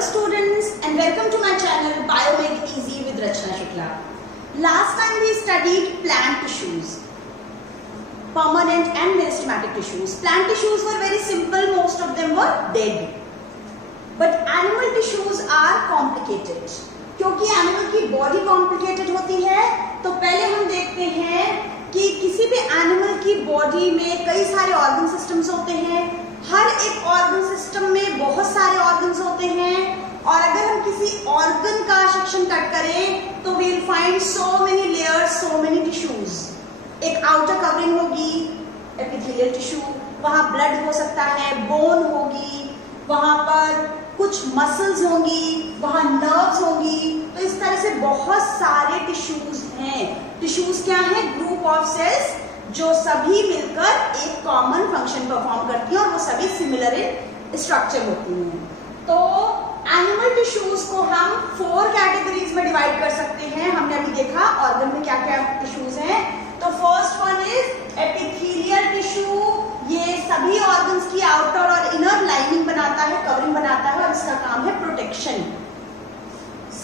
Hello students and welcome to my channel Biomake Easy with Rachna Shukla. Last time we studied plant tissues, permanent and meristematic tissues. Plant tissues were very simple, most of them were dead. But animal tissues are complicated. क्योंकि animal की body complicated होती है तो पहले हम देखते हैं कि किसी भी एनिमल की बॉडी में कई सारे ऑर्गन सिस्टम्स होते हैं. हर एक ऑर्गन सिस्टम में बहुत सारे ऑर्गन्स होते हैं और अगर हम किसी ऑर्गन का सेक्शन कट करें तो we will find so many layers, so many tissues. एक आउटर कवरिंग होगी एपिथेलियल टिश्यू, वहां ब्लड हो सकता है, बोन होगी, वहां पर कुछ मसल्स होंगी, वहां नर्व्स होंगी. तो इस तरह से बहुत सारे टिश्यूज हैं. टिश्यूज क्या है? ग्रुप ऑफ सेल्स जो सभी मिलकर एक कॉमन फंक्शन परफॉर्म करती हैं और वो सभी सिमिलर इन स्ट्रक्चर होती हैं. तो एनिमल टिश्यूज को हम 4 कैटेगरीज में डिवाइड कर सकते हैं. हमने अभी देखा ऑर्गन में क्या क्या टिश्यूज हैं. तो first one is epithelial tissue. ये सभी ऑर्गन्स की आउटर और इनर लाइनिंग बनाता है, कवरिंग बनाता है और इसका काम है protection.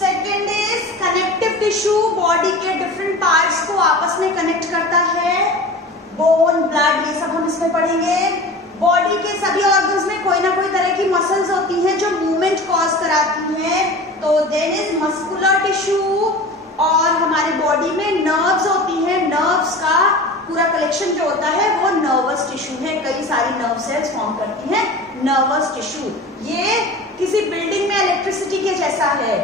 Second is connective tissue. Body के डिफरेंट पार्ट्स को आपस में कनेक्ट करता है. बोन, ब्लड, ये सब हम इसमें पढ़ेंगे. बॉडी के सभी ऑर्गन्स में कोई ना कोई तरह की मसल्स होती हैं जो मूवमेंट कॉज कराती हैं. तो देन इज मस्कुलर टिश्यू. और हमारे बॉडी में नर्व्स होती हैं. नर्व्स का पूरा कलेक्शन जो होता है वो नर्वस टिश्यू है. कई सारी नर्व सेल्स फॉर्म करती हैं नर्वस टिश्यू. ये किसी बिल्डिंग में इलेक्ट्रिसिटी के जैसा है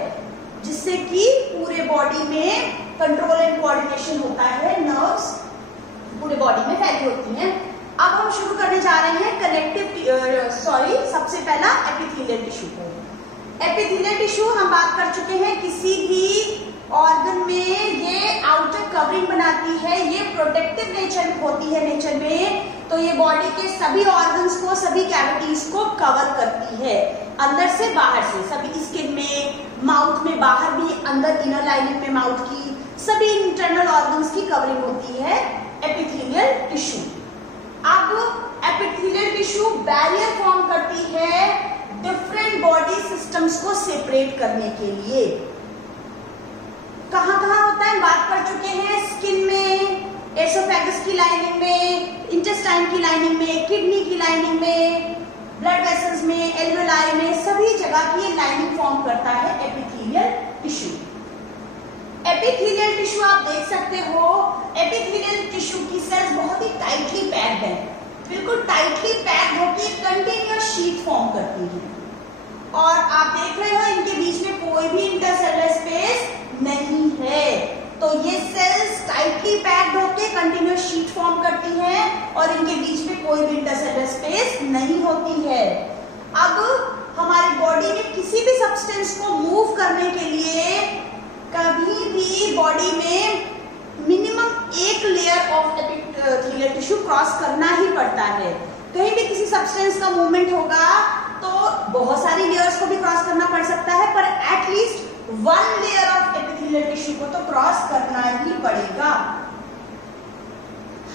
जिससे कि पूरे बॉडी में कंट्रोल एंड कोऑर्डिनेशन होता है. नर्व्स पूरे बॉडी में फैली होती हैं. अब हम शुरू करने जा रहे हैं सबसे पहला एपिथेलियल टिश्यू को. एपिथेलियल टिश्यू हम बात कर चुके हैं. किसी भी ऑर्गन में ये आउटर कवरिंग बनाती है. ये प्रोटेक्टिव नेचर होती है नेचर में. तो ये बॉडी के सभी ऑर्गन्स को, सभी कैविटीज को कवर करती है अंदर से बाहर से. सभी स्किन में, माउथ में, बाहर भी, अंदर इनर लाइनिंग में माउथ की, सभी इंटरनल ऑर्गन्स की कवरिंग होती है एपिथेलियल टिश्यू. अब एपिथेलियल टिश्यू बैरियर फॉर्म करती है डिफरेंट बॉडी सिस्टम्स को सेपरेट करने के लिए. कहां कहां होता है बात कर चुके हैं. स्किन में, एसोफेगस की लाइनिंग में, इंटेस्टाइन की लाइनिंग में, किडनी की लाइनिंग में, ब्लड वेसल्स में, एल्वेलाई में, सभी जगह की लाइनिंग फॉर्म करता है एपिथेलियल टिश्यू. एपिथेलियल टिश्यू आप देख सकते हो. एपिथेलियल टिश्यू की सेल्स बहुत ही टाइटली पैक्ड है. बिल्कुल टाइटली पैक्ड होकर कंटिन्यूअस शीट फॉर्म करती है. और आप देख रहे हो इनके बीच में कोई भी इंटरसेलुलर स्पेस नहीं है. तो ये सेल्स टाइटली पैक्ड होकर कंटिन्यूअस शीट फॉर्म करती हैं और इनके बीच में कोई भी इंटरसेलुलर स्पेस नहीं होती है. अब हमारी बॉडी में किसी भी सब्सटेंस को मूव करने के लिए कभी भी बॉडी में मिनिमम एक layer of epithelial tissue cross करना ही पड़ता है. कहीं भी किसी सब्सटेंस का मूवमेंट होगा तो बहुत सारी लेयर्स को भी क्रॉस करना पड़ सकता है, पर at least 1 layer of epithelial tissue को तो क्रॉस करना ही पड़ेगा.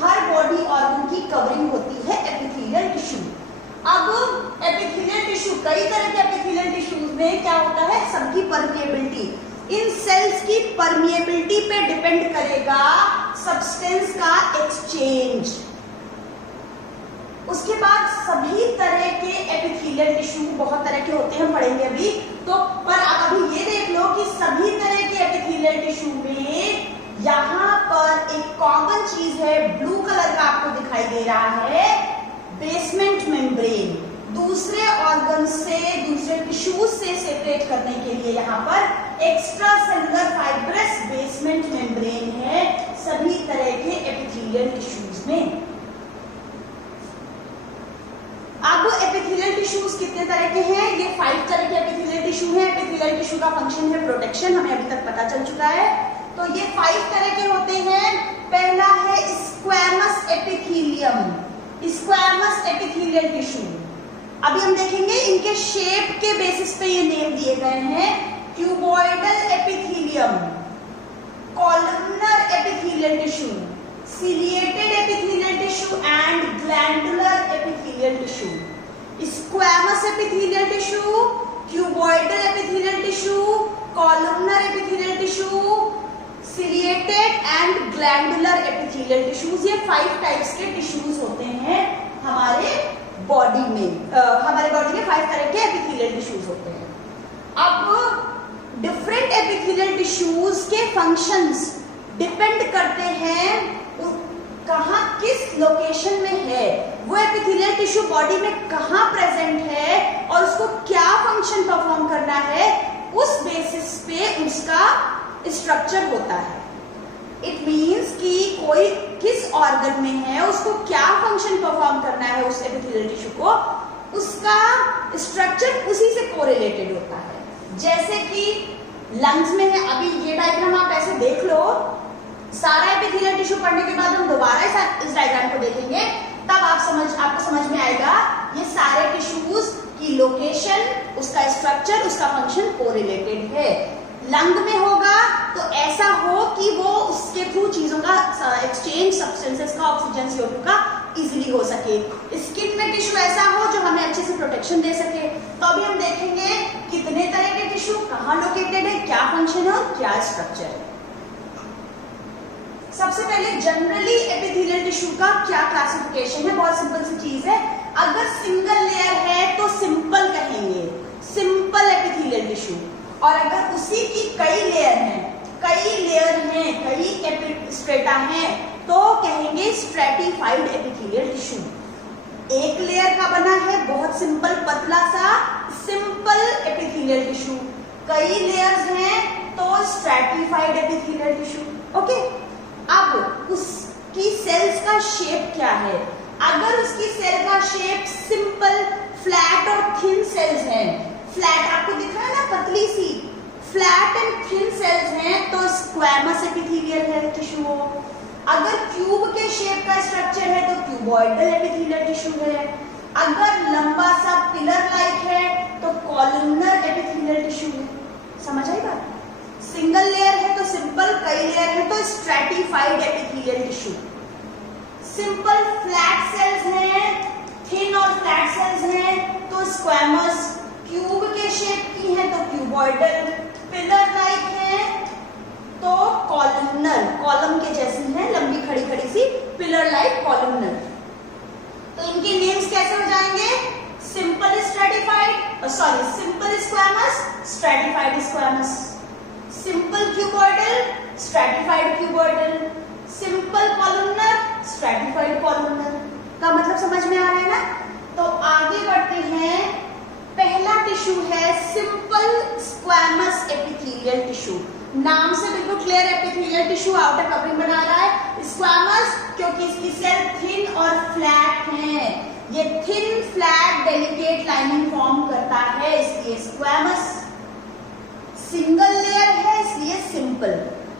हर बॉडी ऑर्गन की कवरिंग होती है एपिथेलियल टिश्यू. अब एपिथेलियल टिश्यू, कई तरह के एपिथेलियल टिश्यूज में क्या होता है, सबकी परमिएबिलिटी, इन सेल्स की परमिएबिलिटी पे डिपेंड करेगा सब्सटेंस का एक्सचेंज. उसके बाद सभी तरह के एपिथेलियल टिश्यू, बहुत तरह के होते हैं, पढ़ेंगे अभी तो. पर आप अभी ये देख लो कि सभी तरह के एपिथेलियल टिश्यू में यहाँ पर एक कॉमन चीज है, ब्लू कलर का आपको दिखाई दे रहा है, बेसमेंट मेम्ब्रेन. दूसरे ऑर्गन से, दूसरे टिश्यूज से सेपरेट करने के लिए यहाँ पर extra cellular fibrous basement membrane है सभी तरह के एपिथेलियल टिश्यूज में. अब एपिथेलियल टिश्यूज कितने तरह के हैं? ये 5 तरह के एपिथेलियल टिश्यू हैं. एपिथेलियल टिश्यू का फंक्शन है प्रोटेक्शन, हमें अभी तक पता चल चुका है. तो ये 5 तरह के होते हैं. पहला है squamous epithelium, squamous epithelial tissue. अभी हम देखेंगे इनके शेप के बेसिस पे ये नेम दिए गए हैं. Cuboidal epithelium, columnar epithelial tissue, ciliated epithelial tissue and glandular epithelial tissue. Squamous epithelial tissue, cuboidal and glandular epithelial tissues. ये 5 टाइप्स के टिश्यूज होते हैं हमारे बॉडी में। हमारे बॉडी में 5 तरह के एपिथेलियल टिश्यूज होते हैं। अब डिफरेंट एपिथेलियल टिश्यूज के फंक्शंस डिपेंड करते हैं कहाँ किस लोकेशन में है, वो एपिथेलियल टिश्यू बॉडी में कहाँ प्रेजेंट है और उसको क्या फंक्शन परफॉर्म करना है, उस बेसिस पे उसका स्ट्रक्चर होता है। इट मीन्स कि कोई किस ऑर्गन में है, उसको क्या फंक्शन परफॉर्म करना है उस एपिथेलियल टिश्यू को, उसका स्ट्रक्चर उसी से कोरिलेटेड होता है। जैसे कि लंग्स में है, अभी ये डायग्राम आप ऐसे देख लो, सारा एपिथेलियल टिश्यू पढ़ने के बाद हम दोबारा इस डायग्राम को देखेंगे, तब आपको समझ में आएगा ये सारे टिश्यूज की लोकेशन, उसका स्ट्रक्चर, उसका फंक्शन कोरिलेटेड है। लंग में होगा तो ऐसा हो कि वो उसके थ्रू चीजों का एक्सचेंज, सब्सटेंसेस का, ऑक्सीजन, CO2 का इजीली हो सके। स्किन में टिश्यू ऐसा हो जो हमें अच्छे से प्रोटेक्शन दे सके। तो अभी हम देखेंगे कितने तरह के टिश्यू कहाँ लोकेटेड है, क्या फंक्शन है और क्या स्ट्रक्चर है। सबसे पहले जनरली एपिथेलियल टिश्यू का क्या क्लासिफिकेशन है, बहुत सिंपल सी चीज है। अगर सिंगल लेयर है तो सिंपल कहेंगे, सिंपल एपिथेलियल टिश्यू। और अगर उसी की कई लेयर हैं, कई स्ट्रेटा हैं, तो कहेंगे स्ट्रेटिफाइड एपिथेलियल टिश्यू। एक लेयर का बना है बहुत सिंपल पतला सा सिंपल एपिथेलियल टिश्यू, कई लेयर्स हैं तो स्ट्रेटिफाइड एपिथेलियल टिश्यू। ओके, अब उसकी सेल्स का शेप क्या है? अगर उसकी सेल का शेप सिंपल फ्लैट और थिन सेल्स हैं, फ्लैट आपको दिख रहा है ना, पतली सी फ्लैट एंड थिन सेल्स हैं, तो स्क्वैमस एपिथेलियल है टिश्यू। अगर क्यूब के शेप का स्ट्रक्चर है तो क्यूबॉइडल एपिथेलियल टिश्यू है। अगर लंबा सा पिलर लाइक है तो कॉलमनर एपिथेलियल टिश्यू है। समझ आई बात? सिंगल लेयर है तो सिंपल, कई लेयर है तो stratified epithelial tissue. Simple flat sales हैं, थिन और फ्लैट सेल्स हैं तो स्क्वैमस, क्यूब के शेप की है तो क्यूबॉइडल, पिलर लाइक है तो कॉलमनर, कॉलम के जैसी है, लंबी खड़ी खड़ी सी पिलर लाइक कॉलमनर। तो इनके नेम्स कैसे हो जाएंगे? Simple stratified, simple squamous, stratified squamous, simple cuboidal, stratified cuboidal, simple columnar, stratified columnar. का मतलब समझ में आ रहा है ना? तो आगे बढ़ते हैं। पहला टिश्यू है सिंपल स्क्वैमस एपिथेलियल टिश्यू। नाम से बिल्कुल clear, epithelial tissue outer covering बना रहा है। स्क्वैमस क्योंकि इसकी सेल थिन और फ्लैट है, ये thin flat delicate lining form करता है, इसलिए स्क्वैमस। सिंगल लेयर है इसलिए सिंपल।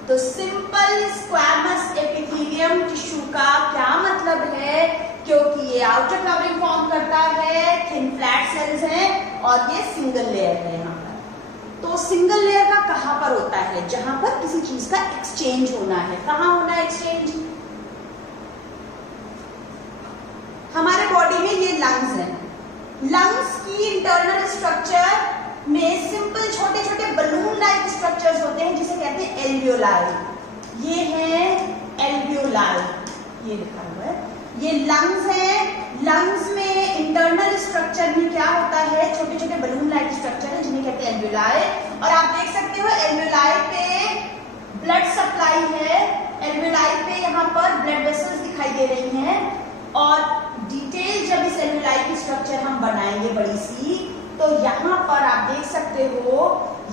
तो सिंपल स्क्वैमस एपिथेलियम टिश्यू का क्या मतलब है? क्योंकि ये आउटर कवरिंग फॉर्म करता है, थिन फ्लैट सेल्स हैं और ये सिंगल लेयर है यहाँ पर। तो सिंगल लेयर का कहाँ पर होता है? जहां पर किसी चीज का एक्सचेंज होना है। कहाँ होना है एक्सचेंज? हमारे बॉडी में ये लंग्स हैं। लंग्स की इंटरनल स्ट्रक्चर में सिंपल छोटे छोटे बलून लाइक स्ट्रक्चर्स होते हैं जिसे कहते हैं एल्वियोलाई। ये है एल्वियोलाई, ये लिखा हुआ है, ये लंग्स है। लंग्स में इंटरनल स्ट्रक्चर में क्या होता है? छोटे छोटे बलून लाइक स्ट्रक्चर है जिन्हें कहते हैं एल्वियोलाई। और आप देख सकते हो एल्वियोलाई पे ब्लड सप्लाई है, एल्वियोलाई पे यहाँ पर ब्लड वेसल्स दिखाई दे रही हैं। और डिटेल जब इस एल्वियोलाई की स्ट्रक्चर हम बनाएंगे बड़ी सी, तो यहाँ पर आप देख सकते हो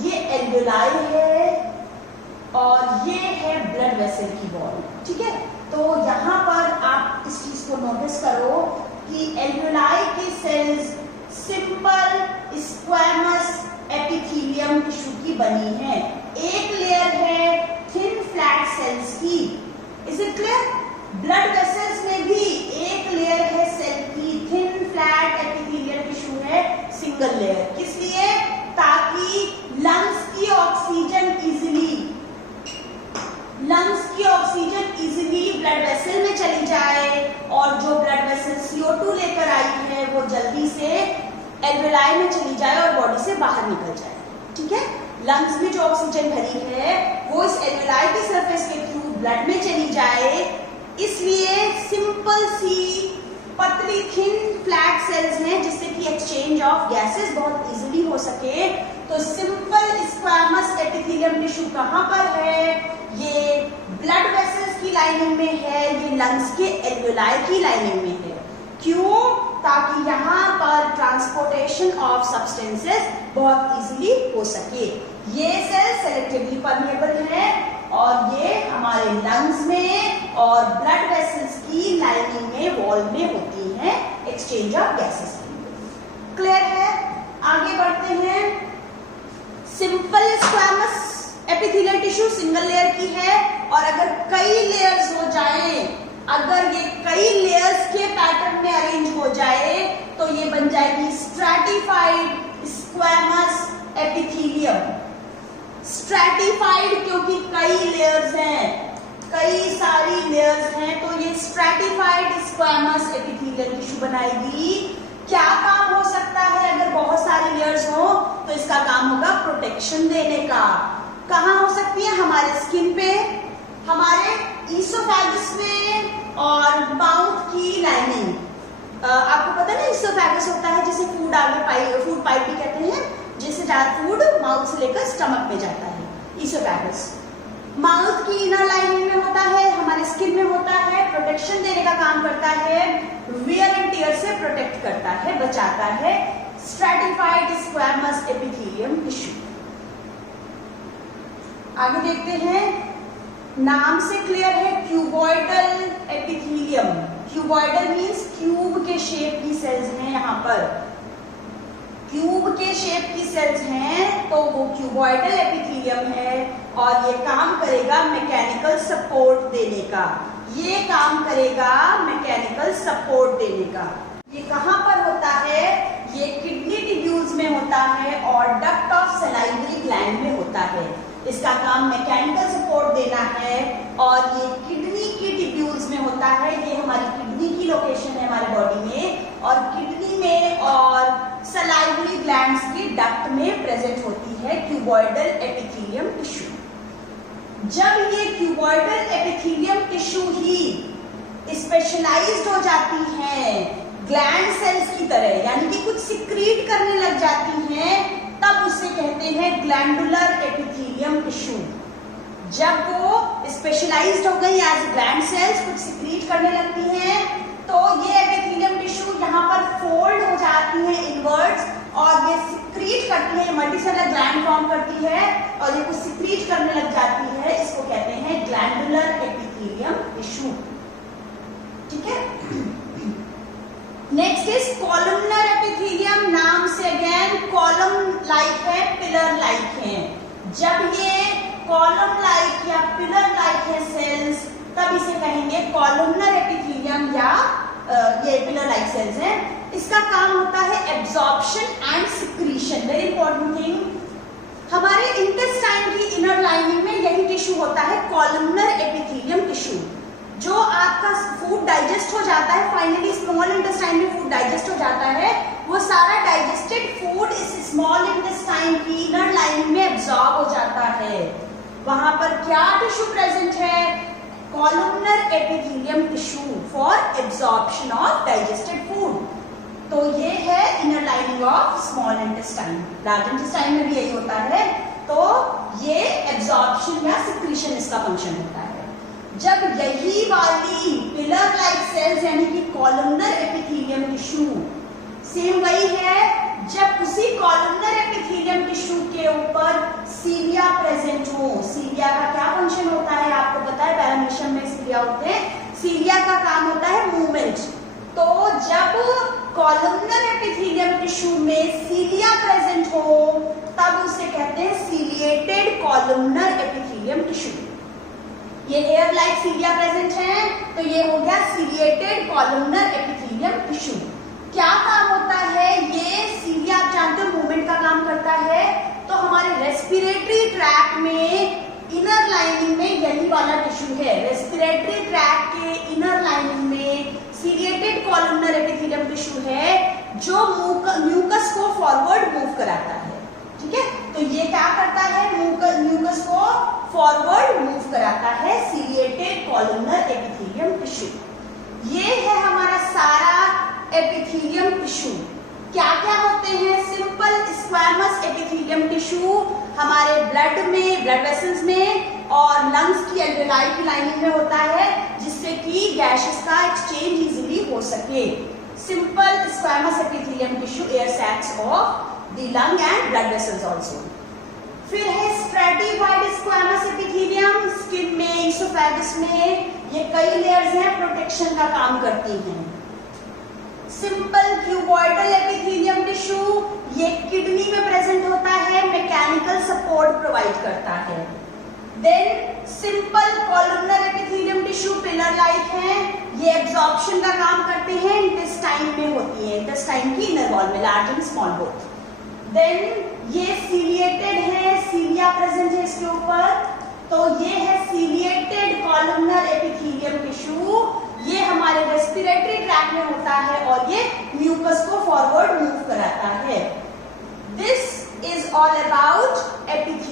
ये एल्वियोलाई है और ये है ब्लड वेसल की वॉल। ठीक है, तो यहाँ पर आप इस चीज को नोटिस करो कि एल्वियोलाई की cells simple squamous epithelium tissue की बनी है। एक लेयर है थिन फ्लैट सेल्स की। Is it clear? Blood vessels में भी एक लेयर है सेल की, थिन फ्लैट एपिथेलियल टिश्यू है, सिंगल लेयर। किस लिए? ताकि लंग्स की ऑक्सीजन इजीली ब्लड वेसल में चली जाए और जो ब्लड वेसल CO2 लेकर आई है वो जल्दी से एल्वियोलाई में चली जाए और बॉडी से बाहर निकल जाए। ठीक है। लंग्स में जो ऑक्सीजन भरी है वो इस एल्वेलाई के सरफेस के थ्रू ब्लड में चली जाए, इसलिए सिंपल सी पतली थिन फ्लैट सेल्स हैं जिससे कि एक्सचेंज ऑफ गैसेस बहुत इजीली हो सके। तो सिंपल स्क्वैमस एपिथेलियम टिश्यू कहाँ पर है? ये ब्लड वेसल्स की लाइनिंग में है, ये लंग्स के एल्वेलाई की लाइनिंग में है। क्यों? ताकि यहाँ पर ट्रांसपोर्टेशन ऑफ सब्सटेंसेस बहुत इजीली हो सके। ये सेल सेलेक्टिवली परमेएबल है और ये हमारे लंग्स में और ब्लड वेसल्स की लाइनिंग में वॉल में होती हैं एक्सचेंज ऑफ गैसेस के लिए। क्लियर है? आगे बढ़ते हैं। Simple squamous epithelial tissue single layer की है और अगर कई लेयर्स हो जाए, अगर ये कई लेयर्स के पैटर्न में अरेंज हो जाए तो ये बन जाएगी स्ट्रैटिफाइड स्क्वैमस एपिथेलियम। स्ट्रैटिफाइड क्योंकि कई लेयर्स हैं, कई सारी लेयर्स हैं, तो ये स्ट्रैटिफाइड स्क्वैमस एपिथेलियल टिश्यू बनाएगी। क्या काम हो सकता है अगर बहुत सारी लेयर्स हो? तो इसका काम होगा प्रोटेक्शन देने का। कहाँ हो सकती है? हमारे स्किन पे, हमारे ईसोफेगस में और माउथ की लाइनिंग। आपको पता है ना ईसोफेगस होता है जिसे फूड आगे फूड पाइप भी कहते हैं, जिससे ज्यादा फूड माउथ से लेकर स्टमक में जाता है, ईसोफेगस। माउथ की इनर लाइनिंग में होता है, हमारे स्किन में होता है, प्रोटेक्शन देने का काम करता है, वियर एंड टियर से प्रोटेक्ट करता है, बचाता है। Stratified squamous epithelium tissue. आगे देखते हैं, नाम से क्लियर है, cuboidal epithelium. Cuboidal means cube के शेप की सेल्स हैं। यहाँ पर क्यूब के शेप की सेल्स हैं तो वो क्यूबॉइडल एपिथेलियम है और ये काम करेगा मैकेनिकल सपोर्ट देने का। ये काम करेगा मैकेनिकल सपोर्ट देने का। ये कहाँ पर होता है? ये किडनी ट्यूब्यूल्स में होता है और डक्ट ऑफ सलाइवरी ग्लैंड में होता है। इसका काम मैकेनिकल सपोर्ट देना है और ये किडनी की ट्यूब्यूल्स में होता है। ये हमारी किडनी की लोकेशन है हमारे बॉडी में और किडनी में और सलाइवरी ग्लैंड्स की डक्ट में प्रेजेंट होती है क्यूबॉइडल एपिथेलियम टिश्यू। जब ये क्यूबॉइडल एपिथेलियम टिश्यू ही स्पेशलाइज्ड हो जाती है ग्लैंड सेल्स की तरह, यानी कि कुछ सिक्रीट करने लग जाती हैं, तब उसे कहते हैं ग्लैंडुलर एपिथेलियम टिश्यू। जब वो स्पेशलाइज्ड हो गई एज ग्लैंड सेल्स, कुछ सिक्रीट करने लगती हैं, तो ये एपिथेलियम टिश्यू यहाँ पर फोल्ड हो जाती है इनवर्ड्स और ये सिक्रीट करती है, मल्टीसेलुलर ग्लैंड फॉर्म करती है और ये कुछ सिक्रीट करने लग जाती है। इसको कहते हैं ग्लैंडुलर एपिथेलियम टिश्यू। ठीक है। Next is columnar epithelium. नाम से अगेन कॉलम लाइक है, पिलर लाइक है। जब ये कॉलम लाइक या पिलर लाइक है सेल्स, तब इसे कहेंगे कॉलमनर एपिथेलियम या ये पिलर लाइक सेल्स हैं। इसका काम होता है absorption and secretion. Very important thing, हमारे इंटेस्टाइन की इनर लाइनिंग में यही टिश्यू होता है कॉलमनर एपिथेलियम टिश्यू। जो आपका फूड डाइजेस्ट हो जाता है, फाइनली स्मॉल इंटेस्टाइन में फूड डाइजेस्ट हो जाता है, वो सारा डाइजेस्टेड फूड इस स्मॉल इंटेस्टाइन की इनर लाइनिंग में एब्जॉर्ब हो जाता है। वहां पर क्या टिश्यू प्रेजेंट है? Columnar epithelium tissue for absorption of digested food. तो ये है inner lining of small intestine. Large intestine में भी यही होता है। तो ये एब्जॉर्प्शन या सिक्रीशन इसका फंक्शन होता है। जब यही वाली पिलर लाइक सेल्स यानी कि कॉलमनर एपिथेलियम टिश्यू, सेम वही है, जब उसी कॉलमनर एपिथेलियम टिश्यू के ऊपर सीलिया प्रेजेंट हो। सीलिया का क्या फंक्शन होता है आपको पता है? पैरामीशियम में सीलिया होते हैं। सीलिया का काम होता है मूवमेंट। तो जब कॉलमनर एपिथेलियम टिश्यू में सीलिया प्रेजेंट हो, तब उसे कहते हैं सीलिएटेड कॉलमनर एपिथेलियम टिश्यू। ये एयर लाइक सीलिया प्रेजेंट है, तो ये हो गया सीलिएटेड कॉलमनर एपिथेलियम टिश्यू। क्या काम होता है? ये सीलिया आप जानते हो मूवमेंट का काम करता है। तो हमारे रेस्पिरेटरी ट्रैक में इनर लाइनिंग में यही वाला टिश्यू है। रेस्पिरेटरी ट्रैक के इनर लाइनिंग में सीलिएटेड कॉलमनर एपिथेलियम टिश्यू है जो म्यूकस को फॉरवर्ड मूव कराता है। ठीक है, तो ये क्या करता है, म्यूकस को फॉरवर्ड मूव कराता है, सीलिएटेड कॉलमनर एपिथेलियम टिश्यू। ये है हमारा सारा एपिथेलियम टिश्यू। क्या क्या होते हैं, सिंपल स्क्वैमस एपिथेलियम टिश्यू हमारे ब्लड में, ब्लड वेसल्स में और लंग्स की एल्वेलाई की लाइनिंग में होता है, जिससे कि गैसेस का एक्सचेंज इजीली हो सके। Simple squamous epithelium tissue, air sacs of the lung and blood vessels also. फिर है स्ट्रैटिफाइड स्क्वैमस एपिथेलियम, स्किन में, इसोफेगस में, ये कई लेयर्स हैं, प्रोटेक्शन का काम करती हैं। सिंपल क्यूबॉइडल एपिथेलियम टिश्यू, ये किडनी में प्रेजेंट होता है, मैकेनिकल सपोर्ट प्रोवाइड करता है। Then simple columnar epithelium tissue pillar like हैं, ये एब्जॉर्प्शन का काम करते हैं, इंटेस्टाइन में होती है, इंटेस्टाइन की इनर वॉल में, large and small both. Then ये सीलिएटेड है, सीलिया प्रेजेंट है इसके ऊपर, तो ये है सीलिएटेड कॉलमनर एपिथेलियम टिश्यू। ये हमारे रेस्पिरेटरी ट्रैक में होता है और ये म्यूकस को फॉरवर्ड मूव कराता है। This is all about epithelium